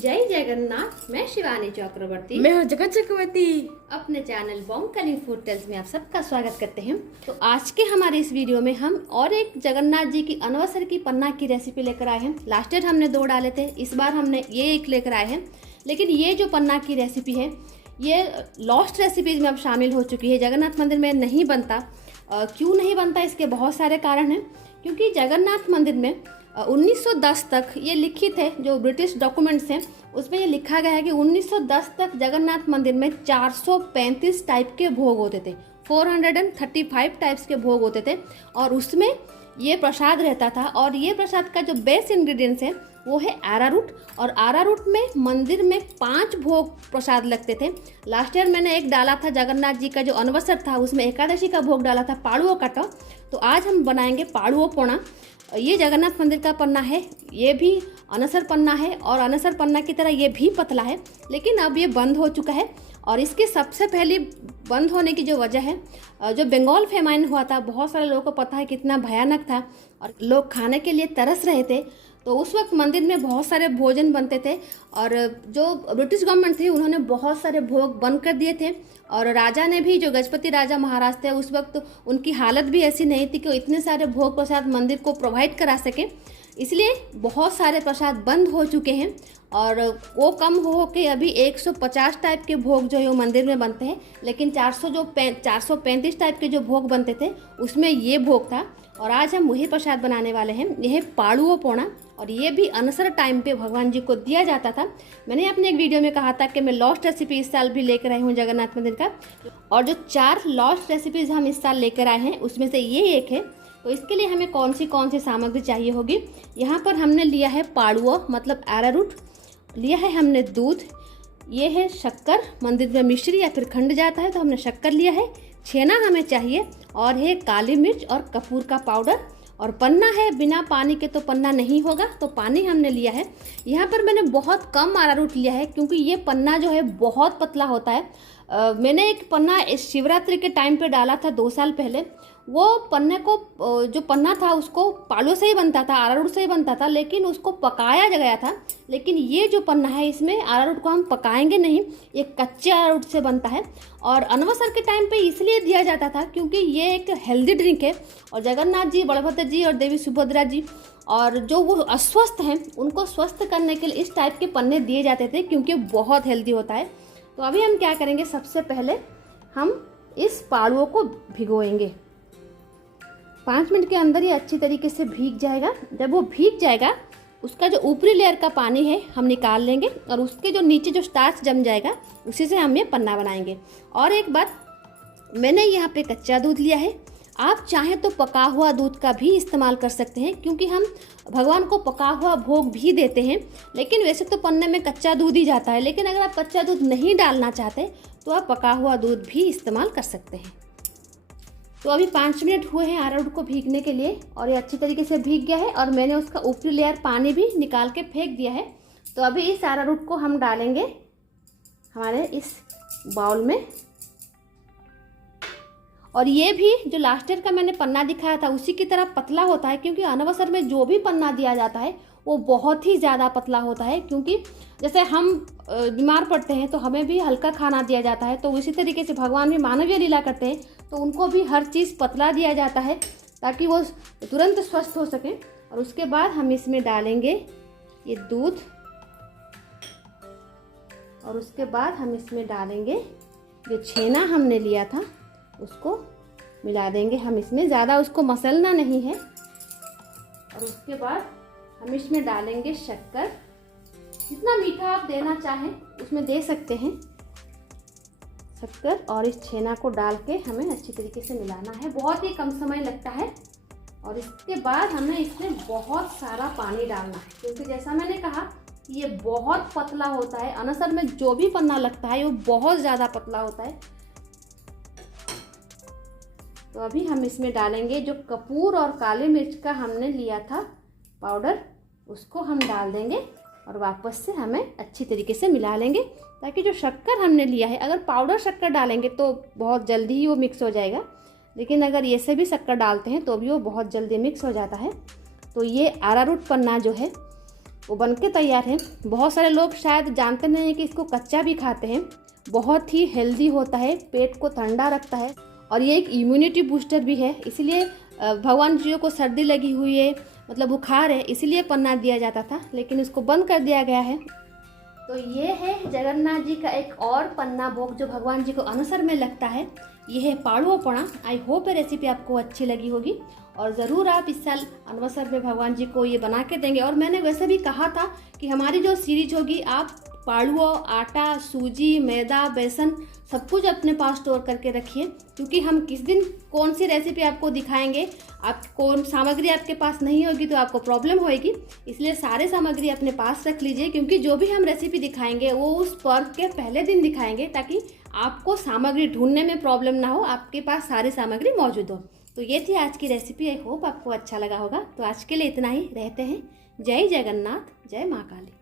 जय जगन्नाथ। मैं शिवानी चक्रवर्ती, मैं हूँ जगत चक्रवर्ती। अपने चैनल बॉम्कली फूड टेल्स में आप सबका स्वागत करते हैं। तो आज के हमारे इस वीडियो में हम और एक जगन्नाथ जी की अनवसर की पन्ना की रेसिपी लेकर आए हैं। लास्ट ईयर हमने 2 डाले थे, इस बार हमने ये एक लेकर आए हैं। लेकिन ये जो पन्ना की रेसिपी है ये लॉस्ट रेसिपीज में अब शामिल हो चुकी है। जगन्नाथ मंदिर में नहीं बनता। क्यों नहीं बनता, इसके बहुत सारे कारण हैं। क्योंकि जगन्नाथ मंदिर में 1910 तक ये लिखित है, जो ब्रिटिश डॉक्यूमेंट्स हैं उसमें ये लिखा गया है कि 1910 तक जगन्नाथ मंदिर में 435 टाइप के भोग होते थे। 435 टाइप्स के भोग होते थे और उसमें ये प्रसाद रहता था। और ये प्रसाद का जो बेस्ट इंग्रेडिएंट्स है वो है आरारूट। और आरारूट में मंदिर में 5 भोग प्रसाद लगते थे। लास्ट ईयर मैंने एक डाला था जगन्नाथ जी का जो अनवसर था, उसमें एकादशी का भोग डाला था पाड़ुओ काटा। तो आज हम बनाएंगे पाड़ुओ पोणा। ये जगन्नाथ मंदिर का पन्ना है, ये भी अनसर पन्ना है और अनसर पन्ना की तरह ये भी पतला है, लेकिन अब ये बंद हो चुका है। और इसकी सबसे पहली बंद होने की जो वजह है, जो बंगाल फेमाइन हुआ था, बहुत सारे लोगों को पता है कितना भयानक था और लोग खाने के लिए तरस रहे थे। तो उस वक्त मंदिर में बहुत सारे भोजन बनते थे और जो ब्रिटिश गवर्नमेंट थी उन्होंने बहुत सारे भोग बंद कर दिए थे। और राजा ने भी, जो गजपति राजा महाराज थे उस वक्त, उनकी हालत भी ऐसी नहीं थी कि वो इतने सारे भोग प्रसाद मंदिर को प्रोवाइड करा सके। इसलिए बहुत सारे प्रसाद बंद हो चुके हैं और वो कम हो के अभी 150 टाइप के भोग जो है वो मंदिर में बनते हैं। लेकिन 435 टाइप के जो भोग बनते थे उसमें ये भोग था। और आज हम वही प्रसाद बनाने वाले हैं। यह है पाड़ुओ पोणा और ये भी अनसर टाइम पे भगवान जी को दिया जाता था। मैंने अपने एक वीडियो में कहा था कि मैं लॉस्ट रेसिपी इस साल भी लेकर आई हूँ जगन्नाथ मंदिर का। और जो 4 लॉस्ट रेसिपीज हम इस साल लेकर आए हैं उसमें से ये एक है। तो इसके लिए हमें कौन सी सामग्री चाहिए होगी। यहाँ पर हमने लिया है पाड़ुओ मतलब आरारूट, लिया है हमने दूध, ये है शक्कर, मंदिर में मिश्री या फिर खंड जाता है तो हमने शक्कर लिया है, छेना हमें चाहिए और है काली मिर्च और कपूर का पाउडर। और पन्ना है, बिना पानी के तो पन्ना नहीं होगा, तो पानी हमने लिया है। यहाँ पर मैंने बहुत कम अरारूट लिया है क्योंकि ये पन्ना जो है बहुत पतला होता है। मैंने एक पन्ना इस शिवरात्रि के टाइम पे डाला था 2 साल पहले। वो पन्ने को, जो पन्ना था उसको पालू से ही बनता था, अरारूट से ही बनता था, लेकिन उसको पकाया गया था। लेकिन ये जो पन्ना है इसमें अरारूट को हम पकाएंगे नहीं, ये कच्चे अरारूट से बनता है। और अनवसर के टाइम पे इसलिए दिया जाता था क्योंकि ये एक हेल्दी ड्रिंक है और जगन्नाथ जी, बलभद्र जी और देवी सुभद्रा जी और जो वो अस्वस्थ हैं उनको स्वस्थ करने के लिए इस टाइप के पन्ने दिए जाते थे क्योंकि बहुत हेल्दी होता है। तो अभी हम क्या करेंगे, सबसे पहले हम इस पाड़ुओं को भिगोएंगे। 5 मिनट के अंदर ये अच्छी तरीके से भीग जाएगा। जब वो भीग जाएगा उसका जो ऊपरी लेयर का पानी है हम निकाल लेंगे और उसके जो नीचे जो स्टार्च जम जाएगा उसी से हम ये पन्ना बनाएंगे। और एक बात, मैंने यहाँ पे कच्चा दूध लिया है। आप चाहें तो पका हुआ दूध का भी इस्तेमाल कर सकते हैं क्योंकि हम भगवान को पका हुआ भोग भी देते हैं। लेकिन वैसे तो पन्ने में कच्चा दूध ही जाता है, लेकिन अगर आप कच्चा दूध नहीं डालना चाहते तो आप पका हुआ दूध भी इस्तेमाल कर सकते हैं। तो अभी 5 मिनट हुए हैं अरारूट को भीगने के लिए और ये अच्छी तरीके से भीग गया है और मैंने उसका ऊपरी लेयर पानी भी निकाल के फेंक दिया है। तो अभी इस अरारूट को हम डालेंगे हमारे इस बाउल में। और ये भी जो लास्ट ईयर का मैंने पन्ना दिखाया था उसी की तरह पतला होता है क्योंकि अनवसर में जो भी पन्ना दिया जाता है वो बहुत ही ज़्यादा पतला होता है। क्योंकि जैसे हम बीमार पड़ते हैं तो हमें भी हल्का खाना दिया जाता है, तो उसी तरीके से भगवान भी मानवीय लीला करते हैं तो उनको भी हर चीज़ पतला दिया जाता है ताकि वो तुरंत स्वस्थ हो सकें। और उसके बाद हम इसमें डालेंगे ये दूध और उसके बाद हम इसमें डालेंगे जो छेना हमने लिया था उसको मिला देंगे हम इसमें। ज़्यादा उसको मसलना नहीं है। और उसके बाद हम इसमें डालेंगे शक्कर। जितना मीठा आप देना चाहें उसमें दे सकते हैं शक्कर। और इस छेना को डाल के हमें अच्छी तरीके से मिलाना है, बहुत ही कम समय लगता है। और इसके बाद हमें इसमें बहुत सारा पानी डालना है क्योंकि जैसा मैंने कहा ये बहुत पतला होता है। अनसर में जो भी पन्ना लगता है वो बहुत ज़्यादा पतला होता है। तो अभी हम इसमें डालेंगे जो कपूर और काली मिर्च का हमने लिया था पाउडर, उसको हम डाल देंगे और वापस से हमें अच्छी तरीके से मिला लेंगे ताकि जो शक्कर हमने लिया है, अगर पाउडर शक्कर डालेंगे तो बहुत जल्दी ही वो मिक्स हो जाएगा, लेकिन अगर ये से भी शक्कर डालते हैं तो भी वो बहुत जल्दी मिक्स हो जाता है। तो ये अरारूट पन्ना जो है वो बनके तैयार है। बहुत सारे लोग शायद जानते नहीं हैं कि इसको कच्चा भी खाते हैं। बहुत ही हेल्दी होता है, पेट को ठंडा रखता है और ये एक इम्यूनिटी बूस्टर भी है। इसलिए भगवान जी को सर्दी लगी हुई है, मतलब बुखार है, इसलिए पन्ना दिया जाता था, लेकिन उसको बंद कर दिया गया है। तो ये है जगन्नाथ जी का एक और पन्ना भोग जो भगवान जी को अनसर में लगता है। ये है पाड़ुओ पणा। आई होप ये रेसिपी आपको अच्छी लगी होगी और ज़रूर आप इस साल अनवसर में भगवान जी को ये बना के देंगे। और मैंने वैसे भी कहा था कि हमारी जो सीरीज होगी आप पाड़ुओ, आटा, सूजी, मैदा, बेसन सब कुछ अपने पास स्टोर करके रखिए, क्योंकि हम किस दिन कौन सी रेसिपी आपको दिखाएंगे, आप कौन सामग्री आपके पास नहीं होगी तो आपको प्रॉब्लम होएगी। इसलिए सारे सामग्री अपने पास रख लीजिए, क्योंकि जो भी हम रेसिपी दिखाएंगे वो उस पर्व के पहले दिन दिखाएंगे, ताकि आपको सामग्री ढूंढने में प्रॉब्लम ना हो, आपके पास सारी सामग्री मौजूद हो। तो ये थी आज की रेसिपी। आई होप आपको अच्छा लगा होगा। तो आज के लिए इतना ही। रहते हैं। जय जगन्नाथ, जय माँ काली।